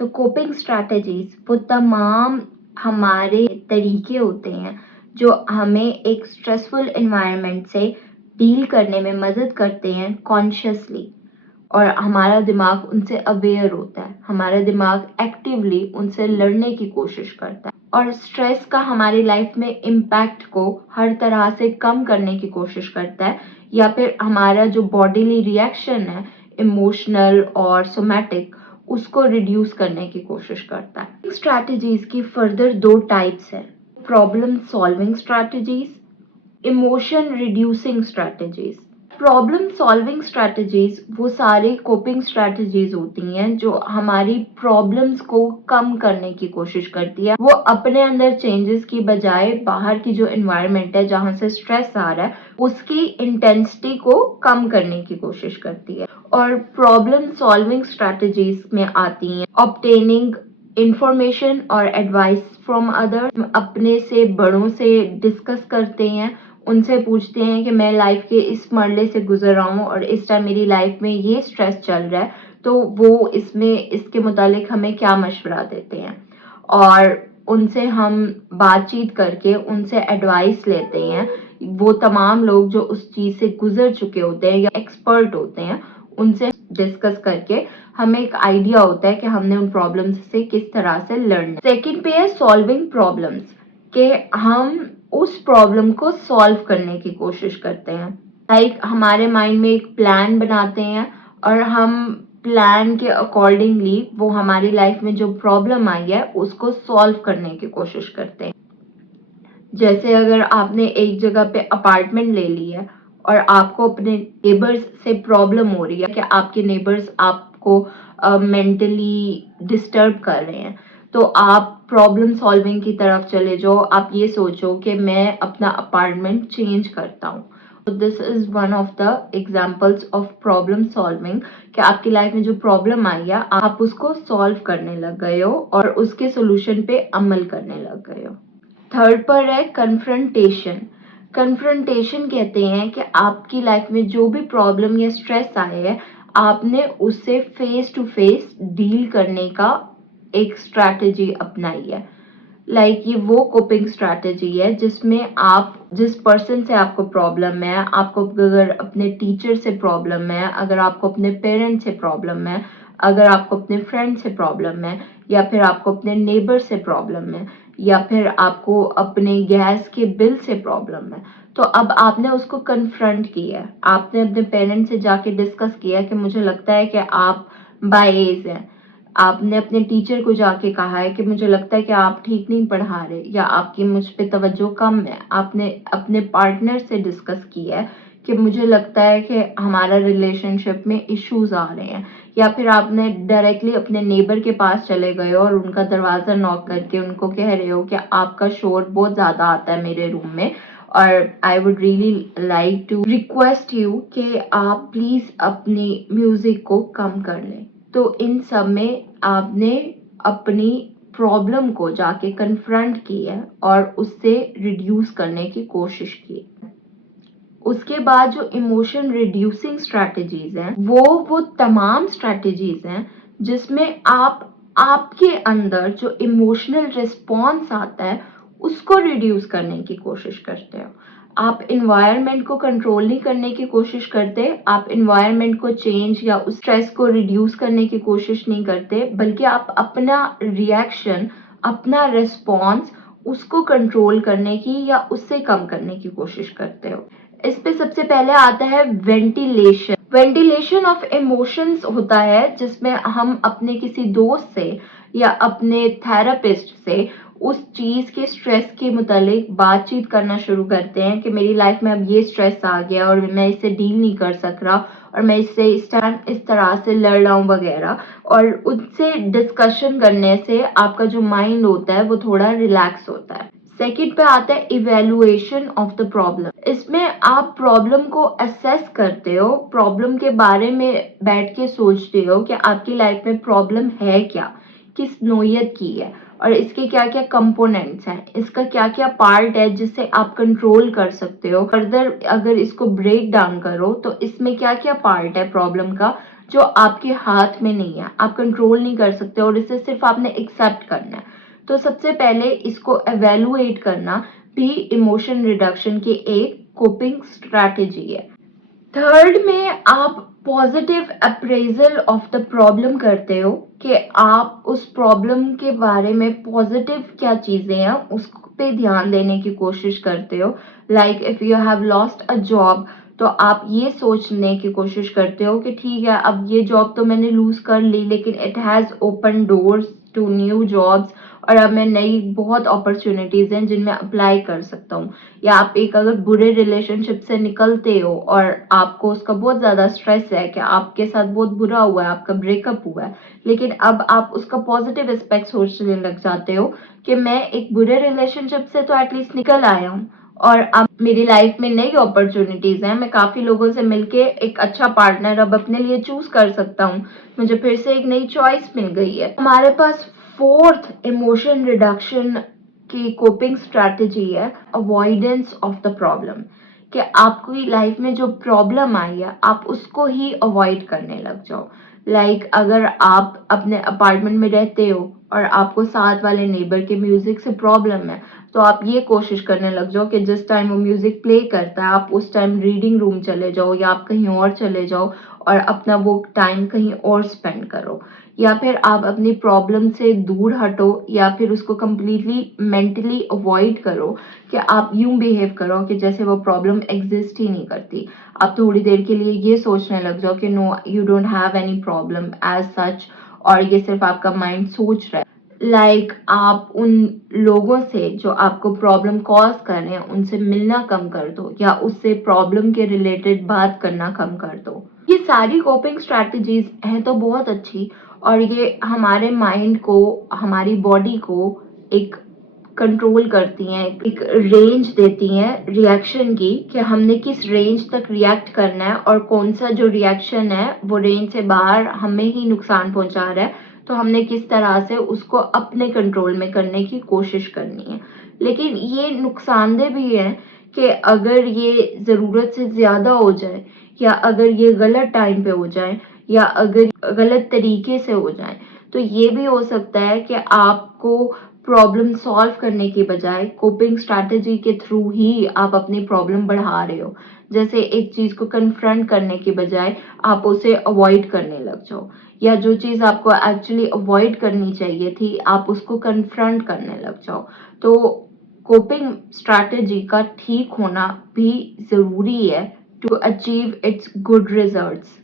तो coping strategies वो तमाम हमारे तरीके होते हैं जो हमें एक स्ट्रेसफुल एनवायरनमेंट से डील करने में मदद करते हैं कॉन्शियसली, और हमारा दिमाग उनसे अवेयर होता है, हमारा दिमाग एक्टिवली उनसे लड़ने की कोशिश करता है और स्ट्रेस का हमारी लाइफ में इम्पैक्ट को हर तरह से कम करने की कोशिश करता है, या फिर हमारा जो बॉडीली रिएक्शन है इमोशनल और सोमैटिक उसको रिड्यूस करने की कोशिश करता है। स्ट्रैटेजीज की फर्दर 2 टाइप्स है, problem solving strategies, emotion reducing strategies. Problem solving strategies वो सारी कोपिंग स्ट्रैटेजीज होती हैं जो हमारी प्रॉब्लम्स को कम करने की कोशिश करती है। वो अपने अंदर चेंजेस की बजाय बाहर की जो एनवायरनमेंट है जहां से स्ट्रेस आ रहा है उसकी इंटेंसिटी को कम करने की कोशिश करती है। और प्रॉब्लम सॉल्विंग स्ट्रैटेजीज में आती हैं ऑब्टेनिंग इंफॉर्मेशन और एडवाइस फ्रॉम अदर, अपने से बड़ों से डिस्कस करते हैं, उनसे पूछते हैं कि मैं लाइफ के इस मरले से गुजर रहा हूँ और इस टाइम मेरी लाइफ में ये स्ट्रेस चल रहा है, तो वो इसके मुतालिक हमें क्या मशवरा देते हैं, और उनसे हम बातचीत करके उनसे एडवाइस लेते हैं। वो तमाम लोग जो उस चीज से गुजर चुके होते हैं या एक्सपर्ट होते हैं उनसे डिस्कस करके हमें एक आइडिया होता है कि हमने उन प्रॉब्लम्स से किस तरह से लड़ना। सेकंड पे है सॉल्विंग प्रॉब्लम्स, कि हम उस प्रॉब्लम को सॉल्व करने की कोशिश करते हैं। लाइक हमारे माइंड में एक प्लान बनाते हैं और हम प्लान के अकॉर्डिंगली वो हमारी लाइफ में जो प्रॉब्लम आई है उसको सॉल्व करने की कोशिश करते हैं। जैसे अगर आपने एक जगह पे अपार्टमेंट ले ली है और आपको अपने नेबर्स से प्रॉब्लम हो रही है कि आपके नेबर्स आपको मेंटली डिस्टर्ब कर रहे हैं, तो आप प्रॉब्लम सॉल्विंग की तरफ चले जाओ। आप ये सोचो कि मैं अपना अपार्टमेंट चेंज करता हूँ। तो this is one of the examples of problem solving, कि आपकी लाइफ में जो प्रॉब्लम आई है आप उसको सॉल्व करने लग गए हो और उसके सोल्यूशन पे अमल करने लग गए हो। थर्ड पर है कन्फ्रंटेशन। कन्फ्रंटेशन कहते हैं कि आपकी लाइफ में जो भी प्रॉब्लम या स्ट्रेस आए है आपने उससे फेस टू फेस डील करने का एक स्ट्रैटेजी अपनाई है। लाइक ये वो कोपिंग स्ट्रैटेजी है जिसमें आप जिस पर्सन से आपको प्रॉब्लम है, आपको अगर अपने टीचर से प्रॉब्लम है, अगर आपको अपने पेरेंट्स से प्रॉब्लम है, अगर आपको अपने फ्रेंड से प्रॉब्लम है, या फिर आपको अपने नेबर से प्रॉब्लम है, या फिर आपको अपने गैस के बिल से प्रॉब्लम है, तो अब आपने उसको कन्फ्रंट किया है। आपने अपने पेरेंट्स से जाके डिस्कस किया कि मुझे लगता है कि आप बाय एज हैं। आपने अपने टीचर को जाके कहा है कि मुझे लगता है कि आप ठीक नहीं पढ़ा रहे या आपकी मुझ पे तवज्जो कम है। आपने अपने पार्टनर से डिस्कस किया है कि मुझे लगता है कि हमारा रिलेशनशिप में इश्यूज आ रहे हैं, या फिर आपने डायरेक्टली अपने नेबर के पास चले गए और उनका दरवाजा नॉक करके उनको कह रहे हो कि आपका शोर बहुत ज्यादा आता है मेरे रूम में और I would really like to request you कि आप प्लीज अपनी म्यूजिक को कम कर लें। तो इन सब में आपने अपनी प्रॉब्लम को जाके कन्फ्रंट की है और उससे रिड्यूस करने की कोशिश की। उसके बाद जो इमोशन रिड्यूसिंग स्ट्रैटेजीज हैं वो तमाम स्ट्रैटेजीज हैं जिसमें आप आपके अंदर जो इमोशनल रिस्पॉन्स आता है उसको रिड्यूस करने की कोशिश करते हो। आप इन्वायरमेंट को कंट्रोल नहीं करने की कोशिश करते, आप इन्वायरमेंट को चेंज या उस स्ट्रेस को रिड्यूस करने की कोशिश नहीं करते, बल्कि आप अपना रिएक्शन, अपना रिस्पॉन्स उसको कंट्रोल करने की या उससे कम करने की कोशिश करते हो। इस पे सबसे पहले आता है वेंटिलेशन। वेंटिलेशन ऑफ इमोशंस होता है जिसमें हम अपने किसी दोस्त से या अपने थेरेपिस्ट से उस चीज के स्ट्रेस के मुतालिक बातचीत करना शुरू करते हैं कि मेरी लाइफ में अब ये स्ट्रेस आ गया और मैं इससे डील नहीं कर सक रहा और मैं इससे इस टाइम इस तरह से लड़ रहा हूँ वगैरह, और उससे डिस्कशन करने से आपका जो माइंड होता है वो थोड़ा रिलैक्स होता है। सेकंड पे आता है इवेल्युएशन ऑफ द प्रॉब्लम। इसमें आप प्रॉब्लम को असेस करते हो, प्रॉब्लम के बारे में बैठ के सोचते हो कि आपकी लाइफ में प्रॉब्लम है क्या, किस नोयत की है और इसके क्या क्या कंपोनेंट्स हैं, इसका क्या क्या पार्ट है जिससे आप कंट्रोल कर सकते हो। फर्दर अगर इसको ब्रेक डाउन करो तो इसमें क्या क्या पार्ट है प्रॉब्लम का जो आपके हाथ में नहीं है, आप कंट्रोल नहीं कर सकते और इसे सिर्फ आपने एक्सेप्ट करना है। तो सबसे पहले इसको एवेलुएट करना भी इमोशन रिडक्शन की एक कोपिंग स्ट्रैटेजी है। थर्ड में आप positive appraisal of the problem करते हो कि आप उस प्रॉब्लम के बारे में पॉजिटिव क्या चीजें हैं उस पे ध्यान देने की कोशिश करते हो। Like if you have lost a job, तो आप ये सोचने की कोशिश करते हो कि ठीक है, अब ये जॉब तो मैंने लूज कर ली, लेकिन it has open doors to new jobs और अब मैं नई बहुत अपॉर्चुनिटीज हैं जिनमें अप्लाई कर सकता हूँ। या आप एक अगर बुरे रिलेशनशिप से निकलते हो और आपको उसका बहुत ज्यादा स्ट्रेस है कि आपके साथ बहुत बुरा हुआ है, आपका ब्रेकअप हुआ है, लेकिन अब आप उसका पॉजिटिव एस्पेक्ट सोचने लग जाते हो कि मैं एक बुरे रिलेशनशिप से तो एटलीस्ट निकल आया हूँ और अब मेरी लाइफ में नई अपॉर्चुनिटीज हैं, मैं काफी लोगों से मिलके एक अच्छा पार्टनर अब अपने लिए चूज कर सकता हूँ, मुझे फिर से एक नई चॉइस मिल गई है। हमारे पास फोर्थ इमोशन रिडक्शन की कोपिंग स्ट्रैटेजी है अवॉइडेंस ऑफ द प्रॉब्लम। कि आपकी लाइफ में जो प्रॉब्लम आई है आप उसको ही अवॉइड करने लग जाओ। लाइक अगर आप अपने अपार्टमेंट में रहते हो और आपको साथ वाले नेबर के म्यूजिक से प्रॉब्लम है, तो आप ये कोशिश करने लग जाओ कि जिस टाइम वो म्यूजिक प्ले करता है आप उस टाइम रीडिंग रूम चले जाओ या आप कहीं और चले जाओ और अपना वो टाइम कहीं और स्पेंड करो। या फिर आप अपनी प्रॉब्लम से दूर हटो या फिर उसको कंप्लीटली मेंटली अवॉइड करो कि आप यूं बिहेव करो कि जैसे वो प्रॉब्लम एग्जिस्ट ही नहीं करती। आप थोड़ी देर के लिए ये सोचने लग जाओ कि no, you don't have any problem as such, और ये सिर्फ आपका माइंड सोच रहा है। लाइक आप उन लोगों से जो आपको प्रॉब्लम कॉज कर रहे हैं उनसे मिलना कम कर दो या उससे प्रॉब्लम के रिलेटेड बात करना कम कर दो। ये सारी कोपिंग स्ट्रैटेजीज हैं तो बहुत अच्छी, और ये हमारे माइंड को, हमारी बॉडी को एक कंट्रोल करती हैं, एक रेंज देती हैं रिएक्शन की कि हमने किस रेंज तक रिएक्ट करना है और कौन सा जो रिएक्शन है वो रेंज से बाहर हमें ही नुकसान पहुंचा रहा है, तो हमने किस तरह से उसको अपने कंट्रोल में करने की कोशिश करनी है। लेकिन ये नुकसानदेह भी है कि अगर ये जरूरत से ज्यादा हो जाए या अगर ये गलत टाइम पे हो जाए या अगर गलत तरीके से हो जाए, तो ये भी हो सकता है कि आपको प्रॉब्लम सॉल्व करने की बजाय कोपिंग स्ट्रैटेजी के थ्रू ही आप अपनी प्रॉब्लम बढ़ा रहे हो। जैसे एक चीज को कन्फ्रंट करने की बजाय आप उसे अवॉइड करने लग जाओ, या जो चीज आपको एक्चुअली अवॉइड करनी चाहिए थी आप उसको कन्फ्रंट करने लग जाओ। तो कोपिंग स्ट्रैटेजी का ठीक होना भी जरूरी है to achieve its good results.